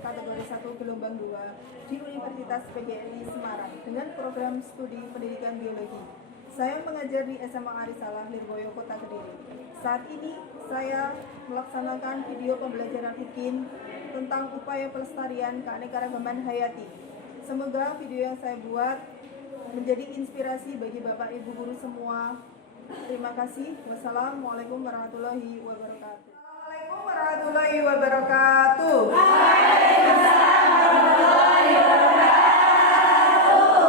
kategori 1 gelombang 2 di Universitas PGRI Semarang dengan program studi pendidikan biologi. Saya mengajar di SMA Arisalah, Lirboyo, Kota Kediri. Saat ini saya melaksanakan video pembelajaran UKIN tentang upaya pelestarian keanekaragaman hayati. Semoga video yang saya buat menjadi inspirasi bagi Bapak Ibu guru semua. Terima kasih. Wassalamualaikum warahmatullahi wabarakatuh. Assalamualaikum warahmatullahi wabarakatuh.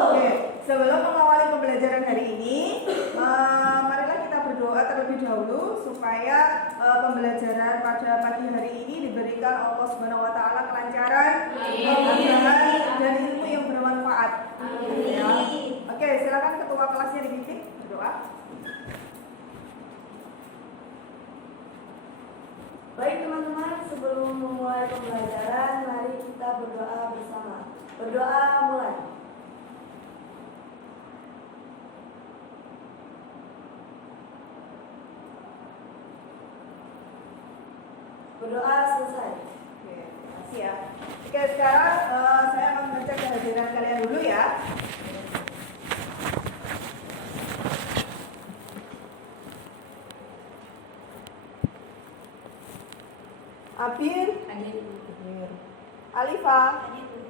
Oke, sebelum mengawali pembelajaran hari ini, marilah kita berdoa terlebih dahulu supaya pembelajaran pada pagi hari ini diberikan Allah Subhanahu wa taala kelancaran, kemudahan dan ilmu yang bermanfaat. Ya. Oke, silakan ketua kelasnya dipimpin berdoa. Baik teman-teman, sebelum memulai pembelajaran, mari kita berdoa bersama. Berdoa mulai. Berdoa selesai. Oke, terima kasih ya. Oke, sekarang saya akan mengecek kehadiran kalian dulu ya. Abir, hadir. Alifa, hadir.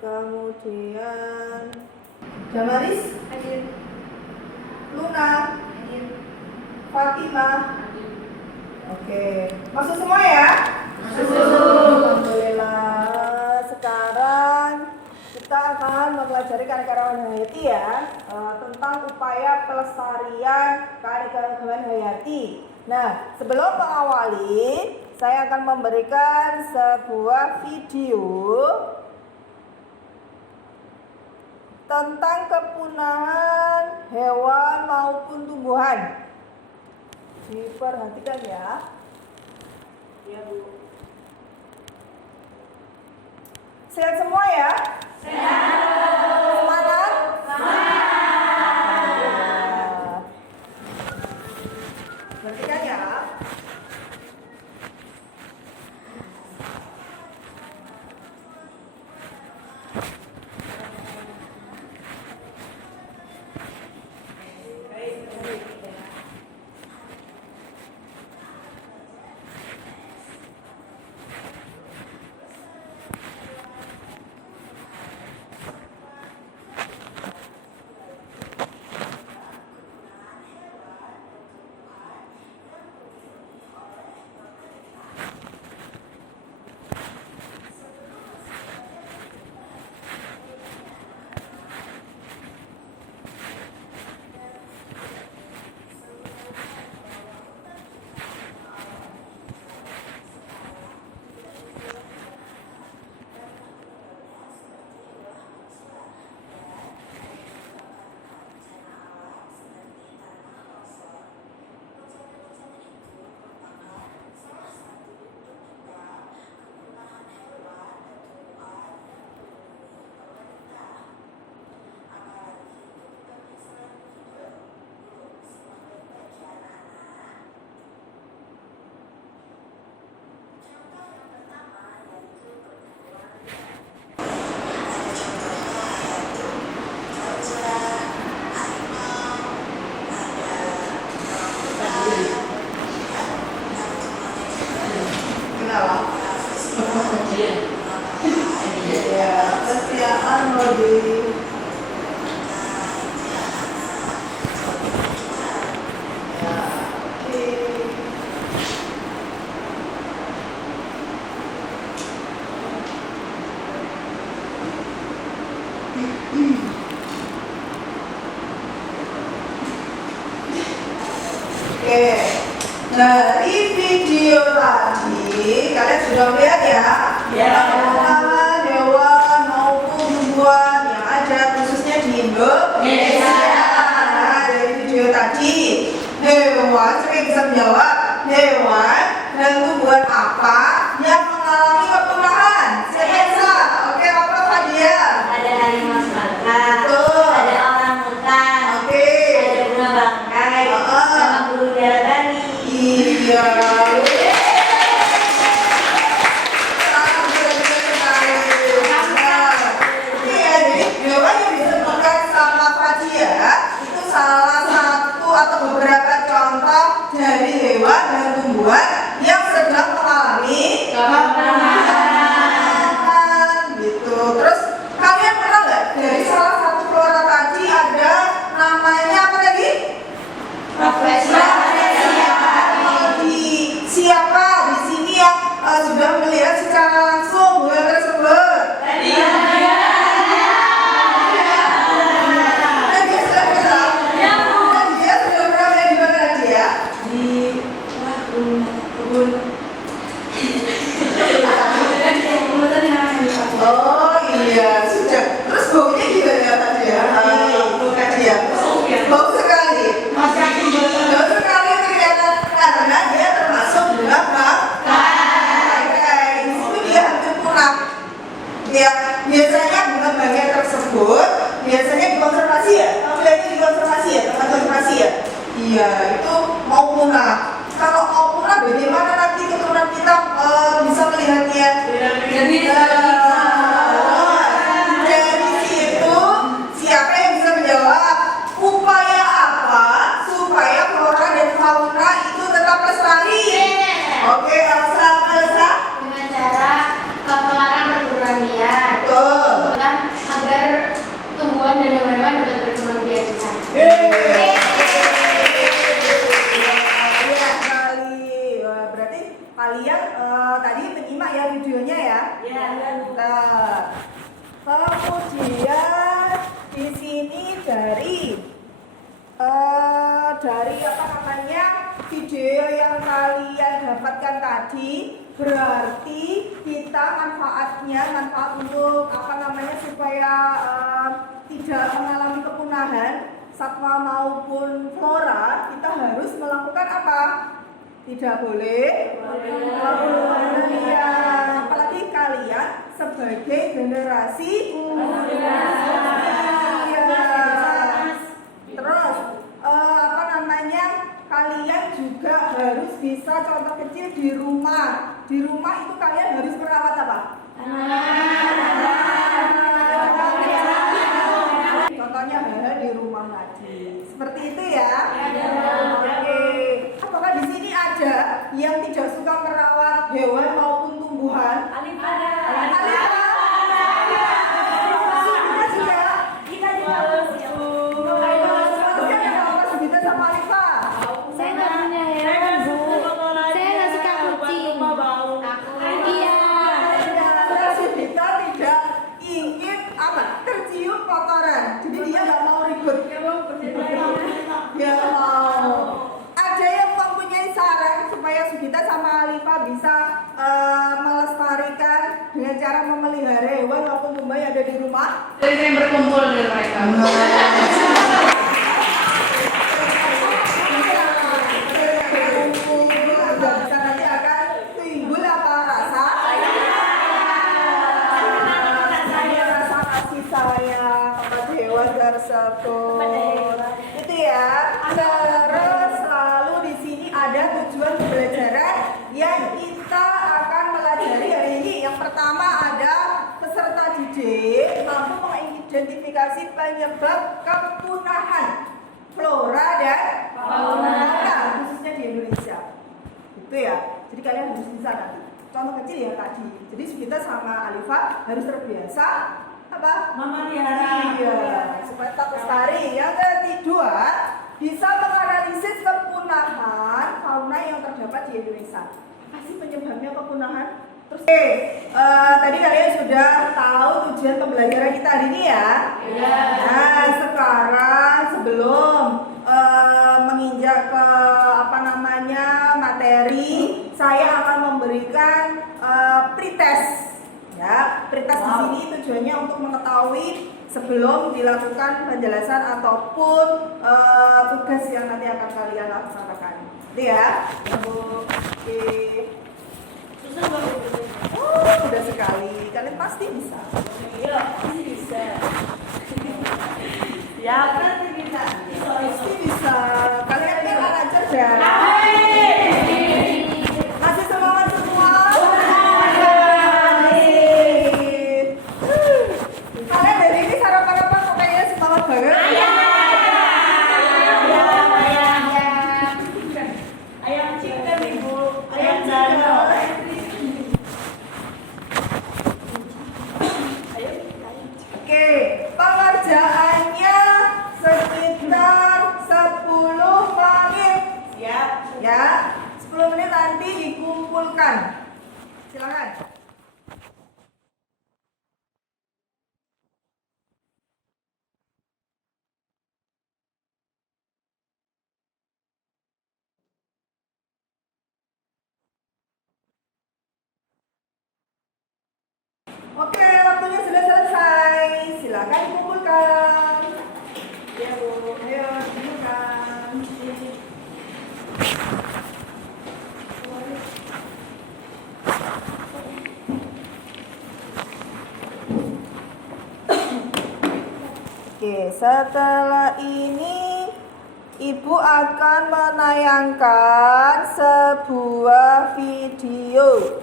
Kemudian Jamaris, hadir. Luna, hadir. Fatimah, hadir. Oke, masuk semua ya? Masuk. Alhamdulillah. Sekarang kita akan mempelajari keanekaragaman hayati ya, tentang upaya pelestarian keanekaragaman hayati. Nah, sebelum mengawali, saya akan memberikan sebuah video tentang kepunahan hewan maupun tumbuhan. Diperhatikan ya. Ya, Bu. Sehat semua ya? Sehat. Semangat? Semangat. Perhatikan ya. Oke, dari video tadi kalian sudah lihat ya, kepunahan hewan maupun tumbuhan yang ada khususnya di Indonesia. Nah, dari video tadi, hewan, saya bisa menjawab, hewan dan tumbuhan apa yang mengalami kepunahan? Siapa bisa? Oke, apa hadiah? Ada harimau Sumatera. Betul. Ada orangutan. Oke. Ada bunga bangkai. Sama burung darah Bali. Iya. Oh iya, sudah. Terus baunya gimana tadi ya? Tadi ya. Bau sekali. Bau sekali ternyata karena dia termasuk bunga bangkai. Itu dia hampir punah. Ya, biasanya bunga bangkai tersebut biasanya dikonservasi ya. Kamu lihat ini dikonservasi ya, tempat konservasi ya. Iya, itu mau punah. Kalau mau punah, bagaimana nanti keturunan kita bisa melihatnya? Dari situ, siapa yang bisa menjawab? Upaya apa supaya flora dan fauna itu tetap lestari? Oke, Elsa. Dengan cara pelarangan perburuan liar. Betul. Kan agar tumbuhan dan hewan-hewan dapat berkembang biak besar. Iya sekali. Wah, berarti kalian tadi menyimak ya videonya ya? Ya. Nah, kemudian di sini dari apa namanya video yang kalian dapatkan tadi, berarti kita manfaat untuk apa namanya supaya tidak mengalami kepunahan satwa maupun flora, kita harus melakukan apa? Tidak boleh membunuh liar. Apalagi kalian sebagai generasi terus apa namanya, kalian juga harus bisa, contoh kecil di rumah itu kalian harus merawat apa? Contohnya hal-hal di rumah tadi seperti itu ya. Oke, apakah di sini ada yang tidak suka merawat hewan maupun tumbuhan? Saya nggak punya hewan, Bu. Saya nggak suka kucing. Iya. Kita tidak ingin tercium kotoran, jadi dia nggak mau ribut. Dia mau. Ada yang mempunyai saran supaya Sugita sama Alifa bisa melestarikan dengan cara memelihara hewan maupun tumbuhan yang ada di rumah? Sering berkumpul dengan mereka. Bisa nanti akan timbul apa rasa? Rasa kasih sayang kepada hewan tersebut. Itu ya. Terus selalu di sini ada tujuan pembelajaran yang kita akan pelajari hari ini. Yang pertama ada peserta didik mampu mengidentifikasi penyebab kepunahan flora dan fauna khususnya di Indonesia. Itu ya. Jadi kalian harus bisa nanti. Contoh kecil ya tadi. Jadi kita sama Alifa harus terbiasa apa? Memelihara. Iya, supaya tetap lestari. Yang kedua, bisa menganalisis kepunahan fauna yang terdapat di Indonesia. Apa sih penyebabnya kepunahan? Terus tadi kalian sudah tahu tujuan pembelajaran kita hari ini ya? Iya. Nah, sekarang sebelum menginjak ke apa namanya materi, saya akan memberikan pretest. Ya, pretest di sini tujuannya untuk mengetahui sebelum dilakukan penjelasan ataupun tugas yang nanti akan kalian laksanakan. Itu ya, Bu. Oke. Mudah sekali. Kalian pasti bisa. Iya, bisa. Ya, pasti bisa. Pasti bisa. Kalian kan anak cerdas. Masih semangat semua? Kalian dari ini sarapan apa kok kayaknya semangat banget? Ayam chicken, Ibu. Ayam jano. Oke, pengerjaannya sekitar 10 menit. Siap. Ya, 10 menit nanti dikumpulkan. Silakan. Oke, waktu Silakan dikumpulkan. Ya Bu, ayo kumpulkan. Oke, setelah ini Ibu akan menayangkan sebuah video.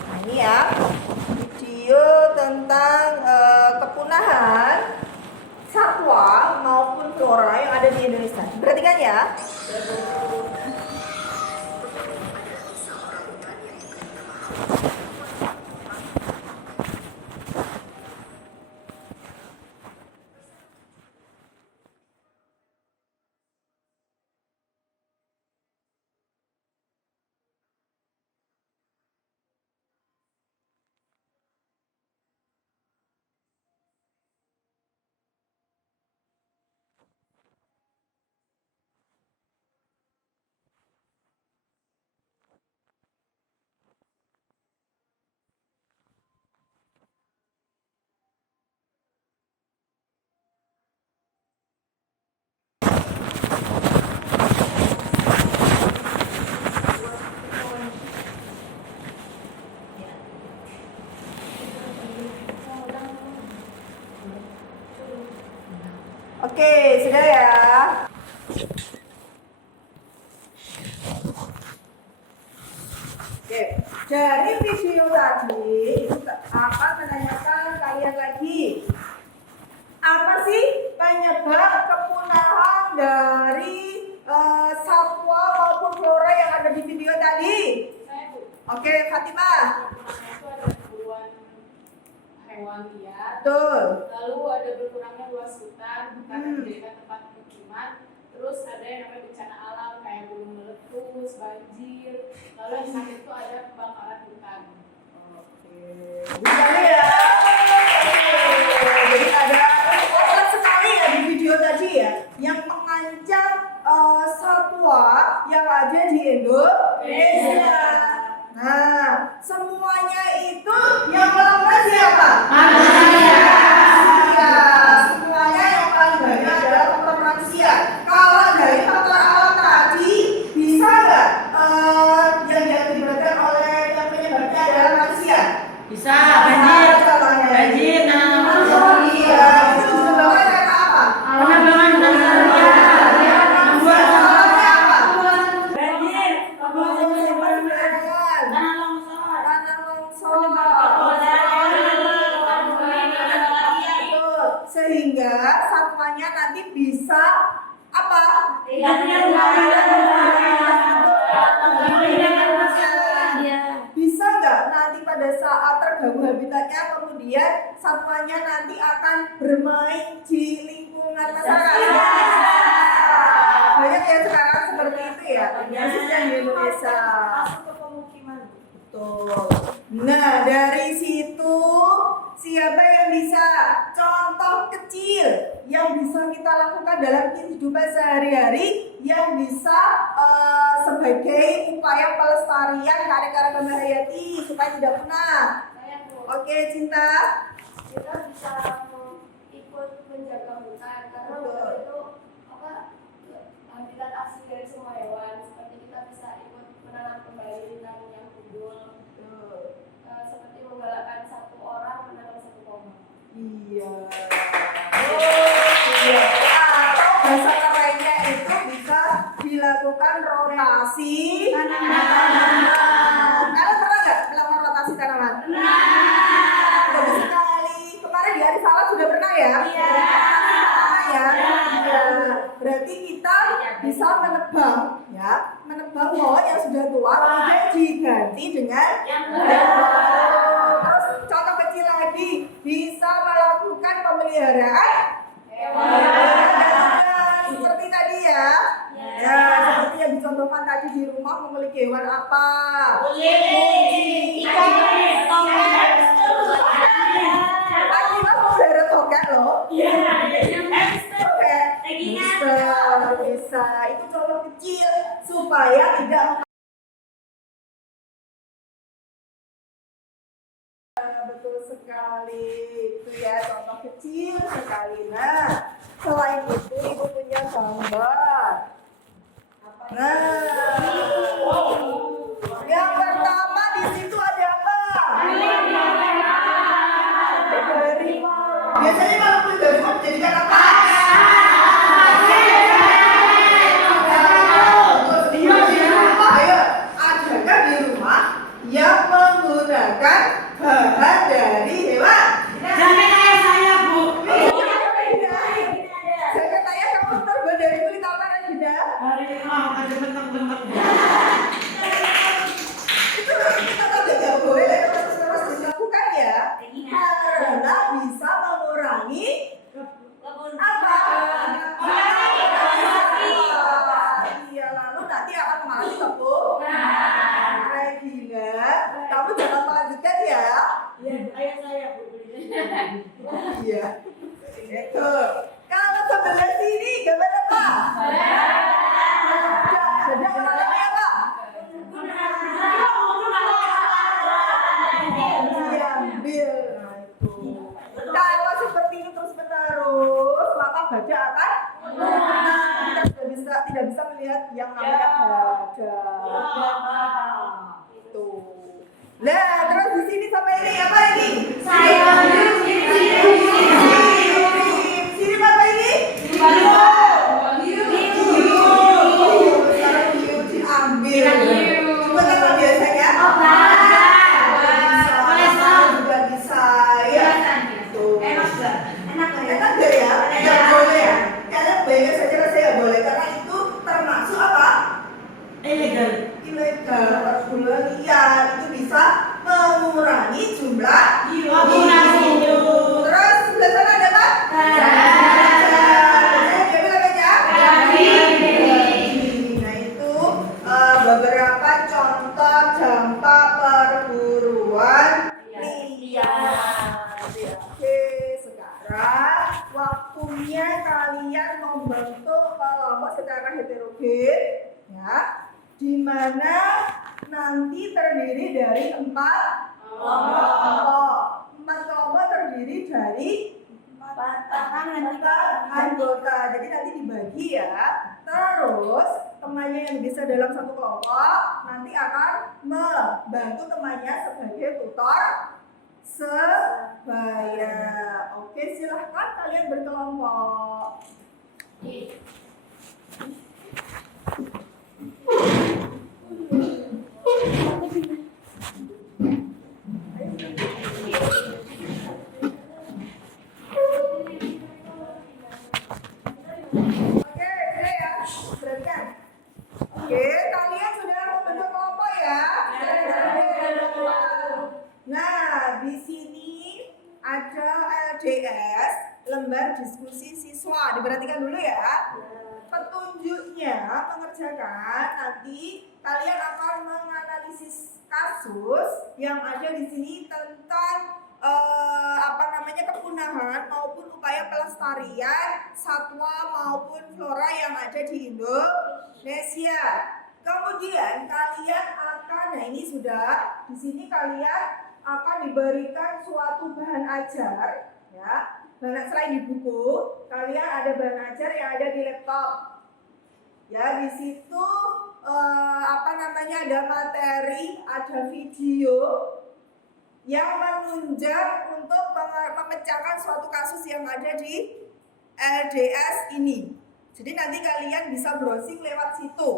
Nah, ini ya, video tentang kepunahan satwa maupun flora yang ada di Indonesia. Perhatikan ya. Oke, sudah ya. Oke, dari video tadi itu akan menanyakan kalian lagi, apa sih penyebab kepunahan dari satwa maupun flora yang ada di video tadi? Saya Bu. Oke, Fatimah. Itu ada puluhan hewan liar. Betul. Lalu ada berkurangnya luas hutan karena dijadikan tempat pemukiman. Terus ada yang namanya bencana alam kayak gunung meletus, banjir. Lalu yang terakhir itu ada kebakaran hutan. Oke. Bisa ya. Jadi ada banyak sekali ya di video tadi ya yang mengancam satwa yang ada di Indonesia. Nah, semuanya itu yang melakukan siapa? Manusia. Semuanya yang paling banyak adalah faktor manusia. Kalau dari faktor alam tadi, bisa nggak yang diakibatkan oleh yang penyebabnya adalah manusia? Bisa, banjir. Banjir, Oh iya, itu disebabkan karena apa? penambangan hutan liar. Membuat Sebabnya apa? Banjir, Tanah longsor. Betul. Sehingga satwanya nanti bisa apa? Bisa nggak nanti pada saat terganggu habitatnya kemudian satwanya nanti akan bermain di lingkungan masyarakat? Banyak ya sekarang seperti itu ya, khususnya di Indonesia. masuk ke pemukiman. Betul. Nah, dari situ siapa yang bisa contoh kecil yang bisa kita lakukan dalam kehidupan sehari-hari yang bisa sebagai upaya pelestarian keanekaragaman hayati supaya tidak punah. Saya Bu. Oke, Cinta. Kita bisa ikut menjaga hutan karena Betul. hutan itu apa habitat asli dari semua hewan. Seperti kita bisa ikut menanam kembali hutan yang gundul. Seperti menggalakkan satu orang menanam satu pohon. Iya. Oh, iya. Atau bahasa kerennya itu bisa dilakukan rotasi tanaman. Kalian pernah nggak melakukan rotasi tanaman? Bagus sekali. Kemarin di hari Salah sudah pernah ya? Iya. Ya. Iya. Berarti kita bisa menebang, ya, menebang pohon yang sudah tua kemudian diganti dengan yang baru. Terus contoh kecil lagi bisa melakukan pemeliharaan hewan seperti tadi ya. Ya, seperti yang dicontohkan tadi di rumah memiliki hewan apa? Kucing, ikan, Akila mau melihara togak loh. Bisa, bisa. Itu contoh kecil supaya tidak Betul sekali, itu ya contoh kecil sekali. Nah, selain itu ibu punya gambar. Nah, yang pertama di situ ada apa? Harimau. Biasanya kalau kulit harimau dijadikan apa? Ayo, adakah di rumah yang menggunakan bahan dari hewan? Jangan ayah saya, Bu. Jangan tanya kamu terbuat dari kulit apa Regina? Harimau ada bentuk-bentuk. Itu kita tidak boleh terus dilakukan ya, karena bisa mengurangi apa? Iya, lalu nanti akan mengalami kebun. Regina, kamu jangan melanjutkan ya. Ayah saya, Bu. Iya. Itu. Kalau sebelah sini gambar apa? Ada warnanya apa? Diambil. Nah, itu. Kalau seperti ini terus menerus, maka baja akan kita tidak bisa melihat yang namanya baja. Itu. Nah, terus di sini sampai ini apa ini? Sini apa ini? Diambil. Coba apa biasanya? Juga bisa ya. Enak gak ya? Gak boleh ya? Kalian bayangkan saja saya boleh karena itu termasuk apa? Ilegal. Ilegal. Perburuan liar itu bisa mengurangi jumlah Populasi hidup. Terus sebelah sana ada apa? Nah itu beberapa contoh dampak perburuan liar. Oke, sekarang waktunya kalian membentuk kelompok secara heterogen, ya, di mana nanti terdiri dari 4 kelompok. 4 kelompok terdiri dari 4 anggota. Jadi nanti dibagi ya. Terus temannya yang bisa dalam satu kelompok nanti akan membantu temannya sebagai tutor sebaya. Oke, silahkan kalian berkelompok. Oke, sudah ya, perhatikan. Oke, kalian sudah membentuk kelompok ya. Nah, di sini ada LDS, lembar diskusi siswa. Diperhatikan dulu ya. Petunjuknya mengerjakan nanti kalian akan menganalisis kasus yang ada di sini tentang kepunahan maupun upaya pelestarian satwa maupun flora yang ada di Indonesia. Kemudian kalian akan, nah ini sudah di sini kalian akan diberikan suatu bahan ajar, ya. Nah, selain di buku, kalian ada bahan ajar yang ada di laptop. Ya, di situ ada materi, ada video yang menunjang untuk memecahkan suatu kasus yang ada di LDS ini. Jadi nanti kalian bisa browsing lewat situ,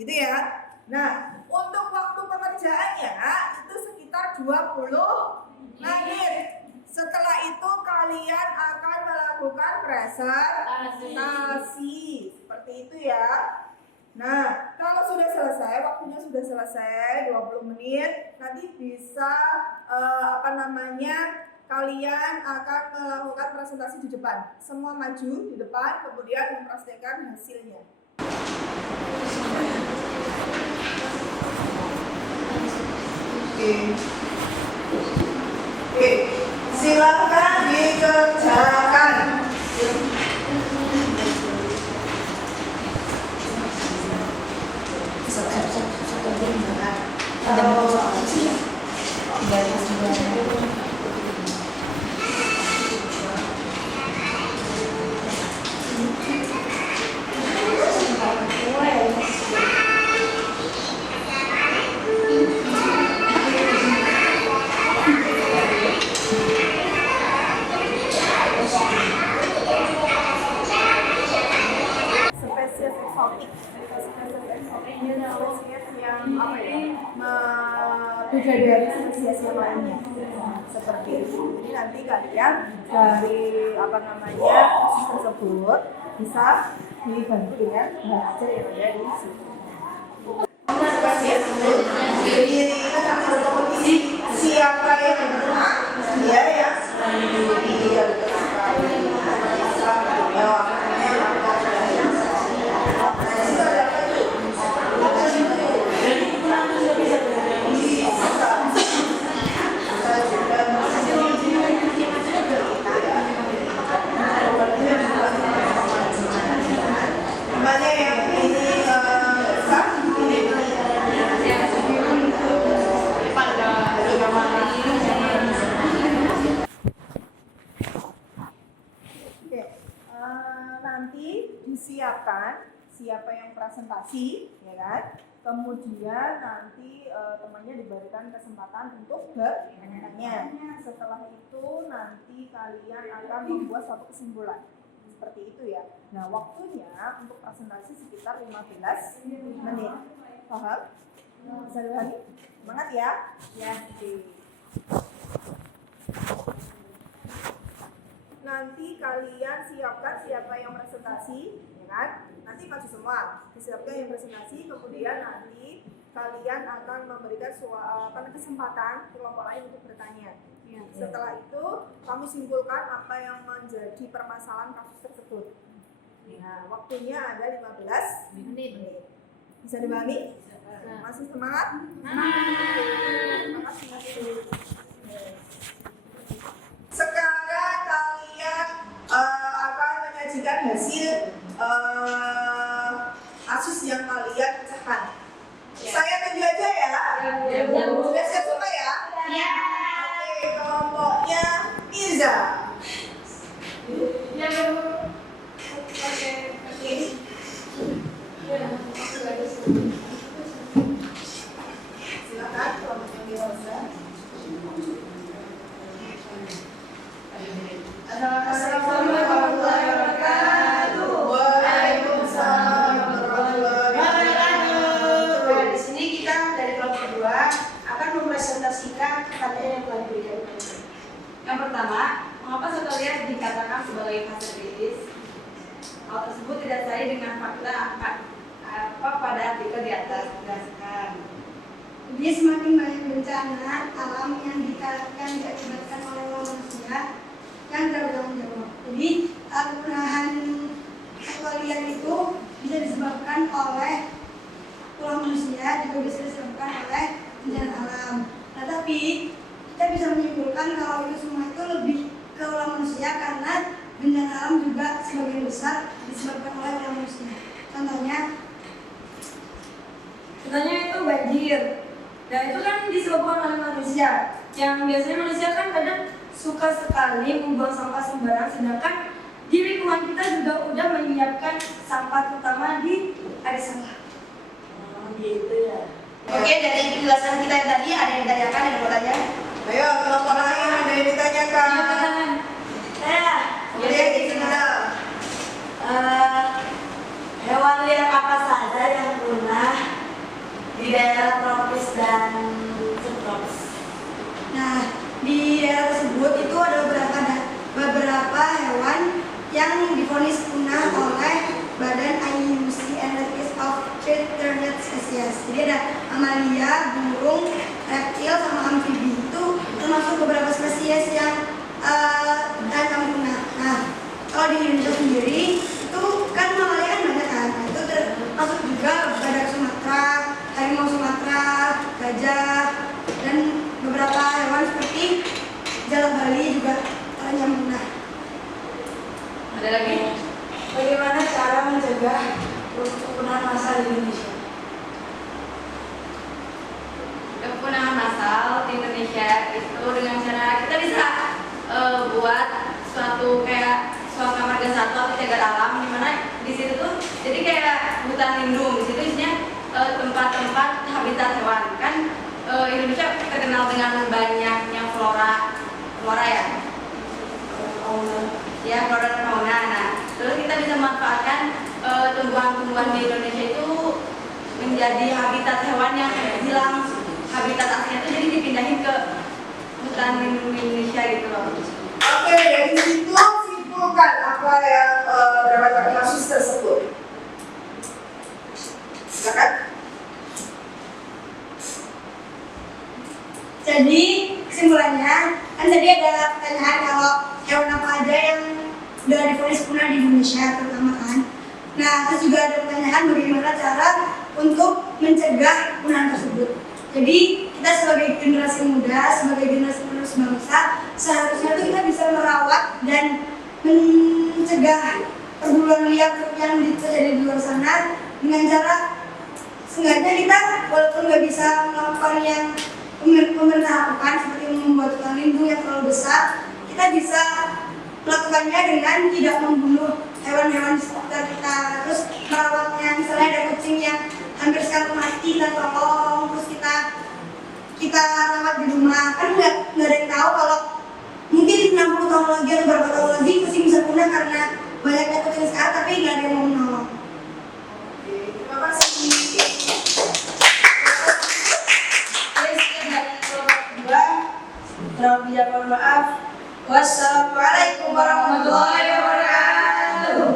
gitu ya. Nah, untuk waktu pengerjaannya itu sekitar 20 menit. Setelah itu kalian akan melakukan presentasi, seperti itu ya. Nah, kalau sudah selesai, waktunya sudah selesai 20 menit, nanti bisa kalian akan melakukan presentasi di depan. Semua maju di depan, kemudian mempresentasikan hasilnya. Oke. Silakan dikerjakan. Ada eksotik, spesies yang apa ya, berbeda dari spesies yang lainnya, seperti itu. Jadi nanti kalian dari apa namanya kasus tersebut bisa dibantu dengan belajar yang ada di sini. Jadi kompetisi siapa yang menang, dia ya. Iya betul sekali. Mana yang ini besar? Oke, nanti disiapkan siapa yang presentasi, ya kan? Kemudian nanti temannya diberikan kesempatan untuk bertanya. Setelah itu nanti kalian akan membuat suatu kesimpulan. Seperti itu ya. Nah, waktunya untuk presentasi sekitar 15 menit. Paham? Bisa dipahami? Semangat ya. Ya, oke. Nanti kalian siapkan siapa yang presentasi, ya kan? Nanti maju semua, disiapkan yang presentasi, kemudian nanti kalian akan memberikan kesempatan kelompok lain untuk bertanya. Setelah itu, kamu simpulkan apa yang menjadi permasalahan kasus tersebut. Nah, waktunya ada 15 menit. Bisa dipahami? Masih semangat? Terima kasih. Sekarang kalian akan menyajikan hasil kasus yang kalian pecahkan. Saya tunjuk aja ya. Sudah siap semua ya? Oke, kelompoknya Mirza. Silakan kelompoknya Mirza. Assalamualaikum warahmatullahi wabarakatuh. Waalaikumsalam warahmatullahi wabarakatuh. Nah, di sini kita dari kelompok kedua akan mempresentasikan pertanyaan yang telah diberikan. Yang pertama, mengapa sekalian dikatakan sebagai fase kritis? Hal tersebut tidak sesuai dengan fakta apa pada artikel di atas. Jelaskan. Jadi semakin banyak bencana alam yang diakibatkan oleh manusia yang tidak bertanggung jawab. Jadi kepunahan sekalian itu bisa disebabkan oleh ulah manusia, juga bisa disebabkan oleh bencana alam. Nah, tapi kita bisa menyimpulkan kalau itu semua itu lebih ke ulah manusia karena bencana alam juga sebagian besar disebabkan oleh ulah manusia. Contohnya itu banjir. Nah, itu kan disebabkan oleh manusia. Yang biasanya manusia kan kadang suka sekali membuang sampah sembarang, sedangkan di lingkungan kita juga udah menyiapkan sampah terutama di air sampah. Gitu ya. Oke, dari penjelasan kita yang tadi ada yang ditanyakan, ada yang mau tanya? Ayo, kelompok lain ada yang ditanyakan. Saya Oke, kita. hewan liar apa saja yang punah di daerah tropis dan subtropis? Nah, di daerah tersebut itu ada beberapa hewan yang divonis punah oleh Badan Industri and List of Threatened Species. Jadi ada mamalia, burung, reptil, sama amfibi. Itu termasuk beberapa spesies yang terancam punah. Nah, kalau di Indonesia sendiri itu kan mamalia kan banyak kan. Nah, itu termasuk juga badak Sumatera, harimau Sumatera, gajah, dan beberapa hewan seperti jalak Bali juga terancam punah. Ada lagi? Bagaimana cara mencegah kepunahan massal di Indonesia? Kepunahan massal di Indonesia itu dengan cara kita bisa buat suatu marga satwa atau cagar alam, di mana di situ tuh jadi kayak hutan lindung. Di situ isinya tempat-tempat habitat hewan. Kan Indonesia terkenal dengan banyaknya flora ya. Ya, flora dan fauna. Nah, terus kita bisa memanfaatkan tumbuhan-tumbuhan di Indonesia itu menjadi habitat hewan yang hilang habitat aslinya itu, jadi dipindahin ke hutan Indonesia gitu loh. Oke, dari situ simpulkan apa yang dapat kasus tersebut. Silakan. Jadi kesimpulannya, kan tadi ada pertanyaan kalau hewan apa aja yang udah divonis punah di Indonesia terutama kan. Nah, terus juga ada pertanyaan bagaimana cara untuk mencegah kepunahan tersebut. Jadi kita sebagai generasi muda, sebagai generasi penerus bangsa, seharusnya tuh kita bisa merawat dan mencegah perburuan liar yang terjadi di luar sana dengan cara seenggaknya kita walaupun nggak bisa melakukan yang pemerintah lakukan seperti membuat hutan lindung yang terlalu besar, kita bisa melakukannya dengan tidak membunuh hewan-hewan di sekitar kita, terus merawatnya. Misalnya ada kucing yang hampir sekali mati, kita tolong, terus kita rawat di rumah. Kan nggak ada yang tahu kalau mungkin 60 tahun lagi atau berapa tahun lagi kucing bisa punah karena banyaknya kucing sekarang, tapi nggak ada yang mau menolong. Terima kasih. Kurang lebih mohon maaf. Wassalamualaikum warahmatullahi wabarakatuh.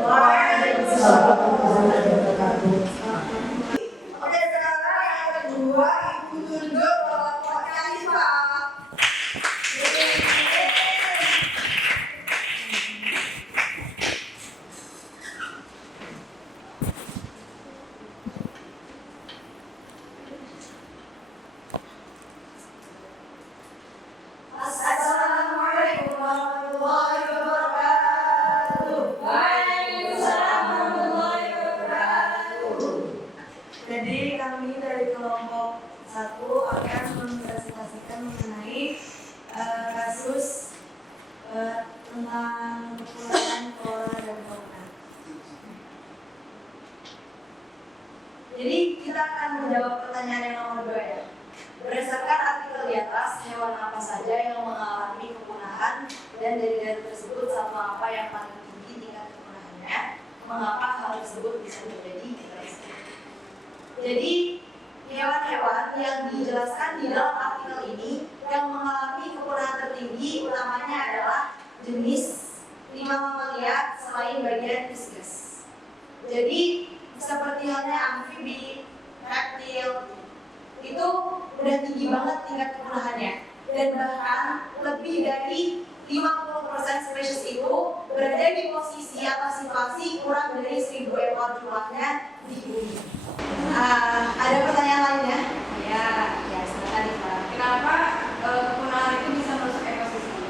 Oke, sekarang yang kedua, Ibu tunjuk kelompoknya IPA. Assalamualaikum warahmatullahi wabarakatuh. Waalaikumsalam warahmatullahi wabarakatuh. Jadi kami dari kelompok 1 akan mempresentasikan mengenai kasus tentang kepunahan flora dan fauna. Jadi kita akan menjawab pertanyaan yang nomor 2 ya. Berdasarkan artikel di atas, hewan apa saja yang mengalami kepunahan dan dari data tersebut satwa apa yang paling tinggi tingkat kepunahannya? Mengapa hal tersebut bisa terjadi? Jadi hewan-hewan yang dijelaskan di dalam artikel ini yang mengalami kepunahan tertinggi utamanya adalah jenis 5 mamalia selain bagian fiskus. Jadi seperti halnya amfibi, reptil, itu udah tinggi banget tingkat kepunahannya, dan bahkan lebih dari 50% spesies itu berada di posisi atau situasi kurang dari 1000 ekor jumlahnya di bumi. Ada pertanyaan lainnya? Ya silakan Iqbal. Kenapa kepunahan itu bisa merusak ekosistem?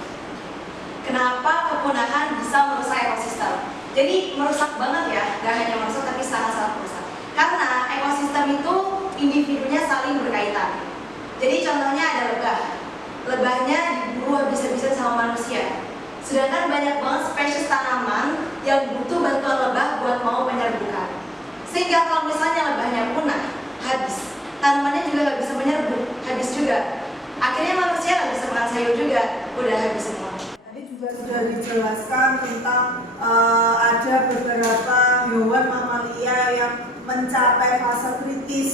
Kenapa kepunahan bisa merusak ekosistem? Jadi merusak banget ya, gak hanya merusak tapi sangat-sangat merusak. Karena ekosistem itu individunya saling berkaitan. Jadi contohnya ada lebah. Lebahnya diburu habis-habisan sama manusia. Sedangkan banyak banget spesies tanaman yang butuh bantuan lebah buat mau menyerbukan. Sehingga kalau misalnya lebahnya punah, habis. Tanamannya juga nggak bisa menyerbu, habis juga. Akhirnya manusia nggak bisa makan sayur juga, udah habis semua. Tadi juga sudah dijelaskan tentang ada beberapa hewan mamalia yang mencapai fase kritis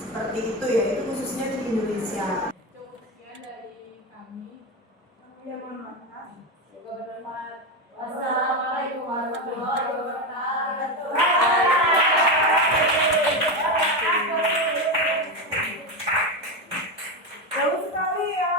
seperti itu ya, itu khususnya di Indonesia. Cukup sekian dari kami. Ya, mohon maaf. Semoga bermanfaat. Wassalamualaikum warahmatullahi wabarakatuh. Jauh sekali ya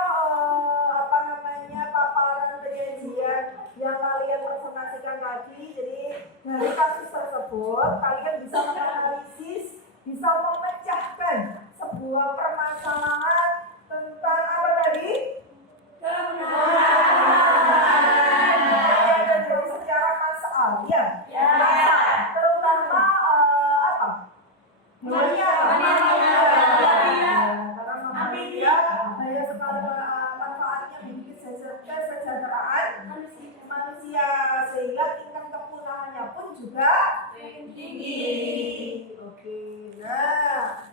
paparan kejadian yang kalian presentasikan tadi. Jadi dari kasus tersebut kalian bisa menganalisis, bisa memecahkan sebuah permasalahan tentang apa tadi? Dan jadi secara masalah ya. Terutama apa? Mamalia. Karena mamalia banyak sekali manfaatnya bagi kesejahteraan manusia, sehingga tingkat kepunahannya pun juga tinggi. Oke, nah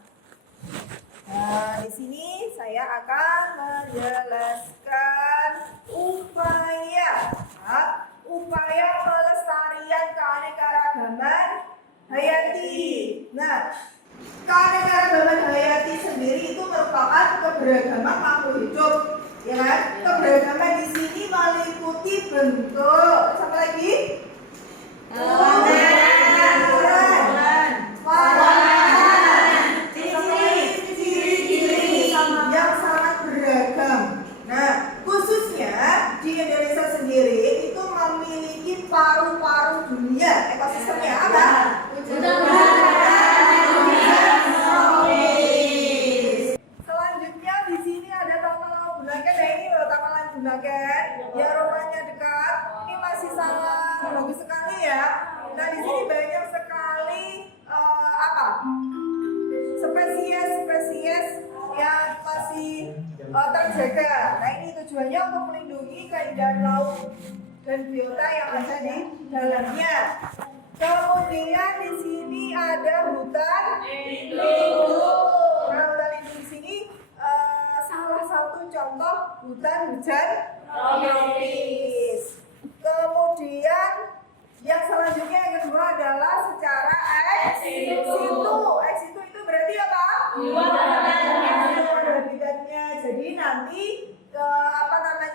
di sini saya akan menjelaskan upaya pelestarian keanekaragaman Nah, keanekaragaman hayati sendiri itu merupakan keberagaman makhluk hidup, ya kan? Keberagaman di sini meliputi bentuk, apa lagi? Ciri-ciri yang sangat beragam. Nah, khususnya di Indonesia sendiri itu memiliki paru-paru dunia. Ekosistemnya apa? Selanjutnya di sini ada Taman Bunaken. Nah, ini loh Taman Bunaken. Ya, rumahnya dekat. Ini masih sangat bagus sekali ya. Nah, di sini banyak sekali spesies yang masih terjaga. Nah, ini tujuannya untuk melindungi keindahan laut dan biota yang ada di dalamnya. Kemudian di sini ada hutan lindung. Nah, hutan lindung di sini salah satu contoh hutan hujan tropis. Kemudian yang selanjutnya yang kedua adalah secara ex situ itu berarti apa? Habitatnya. Jadi nanti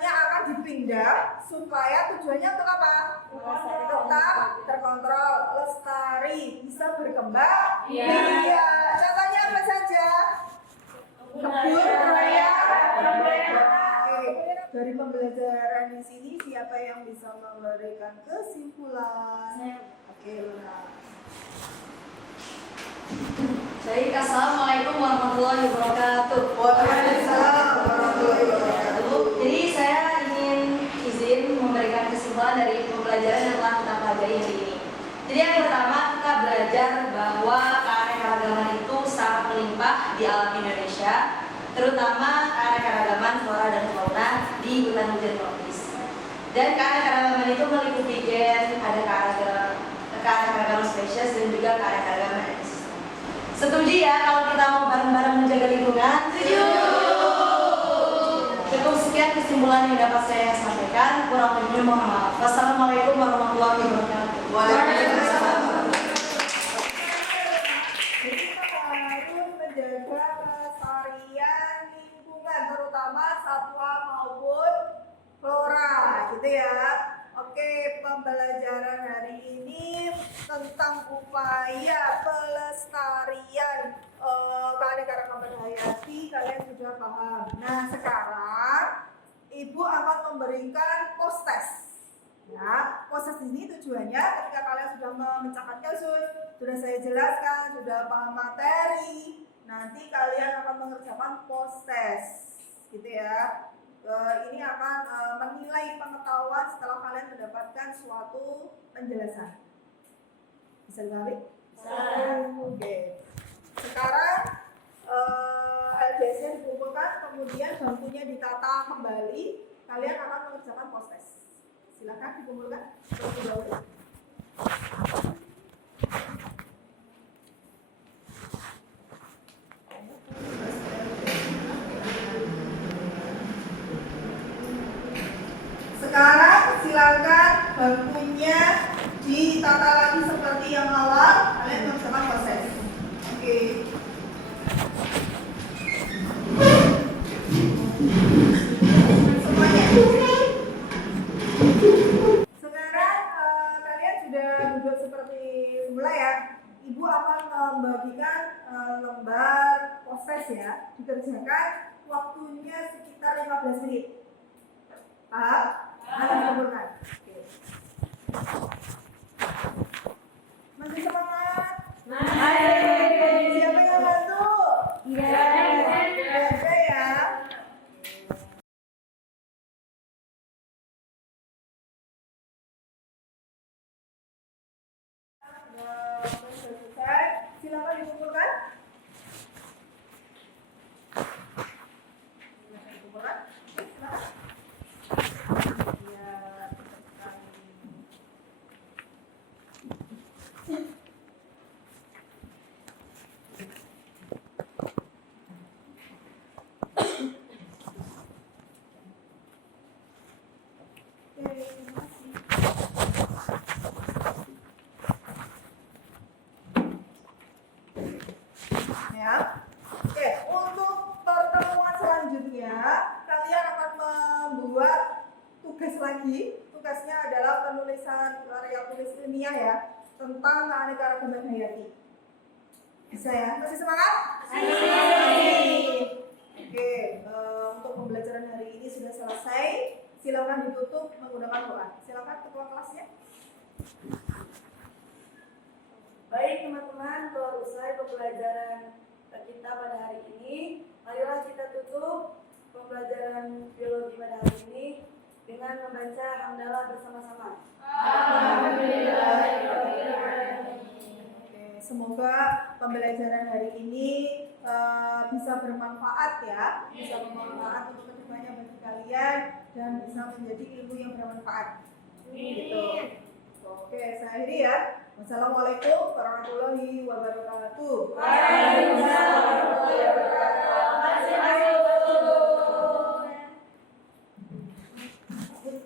akan dipindah supaya tujuannya untuk apa? Tetap terkontrol, lestari, bisa berkembang. Iya. Contohnya apa saja? Kebun raya. Dari pembelajaran di sini siapa yang bisa memberikan kesimpulan? Oke, Luna. Baik, assalamualaikum warahmatullahi wabarakatuh. Waalaikumsalam warahmatullahi wabarakatuh. Jadi saya ingin izin memberikan kesimpulan dari pembelajaran yang telah kita pelajari hari ini. Jadi yang pertama kita belajar bahwa keanekaragaman itu sangat melimpah di alam Indonesia, terutama keanekaragaman flora dan fauna di hutan hujan tropis. Dan keanekaragaman itu meliputi gen, ada keanekaragaman spesies dan juga keanekaragaman ekosistem. Setuju ya kalau kita mau bareng-bareng menjaga lingkungan? Setuju. Cukup sekian kesimpulan yang dapat saya sampaikan. Kurang lebihnya mohon maaf. Wassalamualaikum warahmatullahi wabarakatuh. Waalaikumsalam. Jadi kita harus menjaga kelestarian lingkungan, terutama satwa maupun flora, gitu ya. Oke, pembelajaran hari ini tentang upaya pelestarian keanekaragaman hayati kalian sudah paham. Nah, sekarang Ibu akan memberikan post-test. Ya, proses ini tujuannya ketika kalian sudah memecahkan kasus, sudah saya jelaskan, sudah paham materi, nanti kalian akan mengerjakan post-test, gitu ya. Ini akan menilai pengetahuan setelah kalian mendapatkan suatu penjelasan. Bisa dipahami? Bisa. Oke. Sekarang LDS-nya dikumpulkan, kemudian bangkunya ditata kembali, kalian akan mengerjakan post-test. Silakan dikumpulkan terlebih dahulu. Sekarang silakan bangkunya ditata lagi seperti yang awal. Kalian mengerjakan proses. Oke. Semuanya. Sekarang kalian sudah duduk seperti semula ya. Ibu akan membagikan lembar proses ya. Dikerjakan waktunya sekitar 15 menit. Paham? Nanti dikumpulkan. Oke. Masih semangat? Siapa yang bantu? Iya. Oke ya. Selesai. Silakan dikumpulkan. Dikumpulkan. Silakan. Ya, ya. Oke, untuk pertemuan selanjutnya kalian akan membuat tugas lagi. Tugasnya adalah penulisan karya tulis ilmiah ya tentang keanekaragaman hayati. Bisa ya? Masih semangat? Oke, untuk pembelajaran hari ini sudah selesai. Silakan ditutup menggunakan doa. Silakan ketua kelasnya. Baik teman-teman, telah usai pembelajaran kita pada hari ini. Marilah kita tutup pembelajaran biologi pada hari ini dengan membaca hamdalah bersama-sama. Oke, semoga pembelajaran hari ini bisa bermanfaat ya, bisa bermanfaat untuk kedepannya bagi kalian dan bisa menjadi ilmu yang bermanfaat. Gitu. Oke, saya akhiri ya. Wassalamualaikum warahmatullahi wabarakatuh. Waalaikumsalam warahmatullahi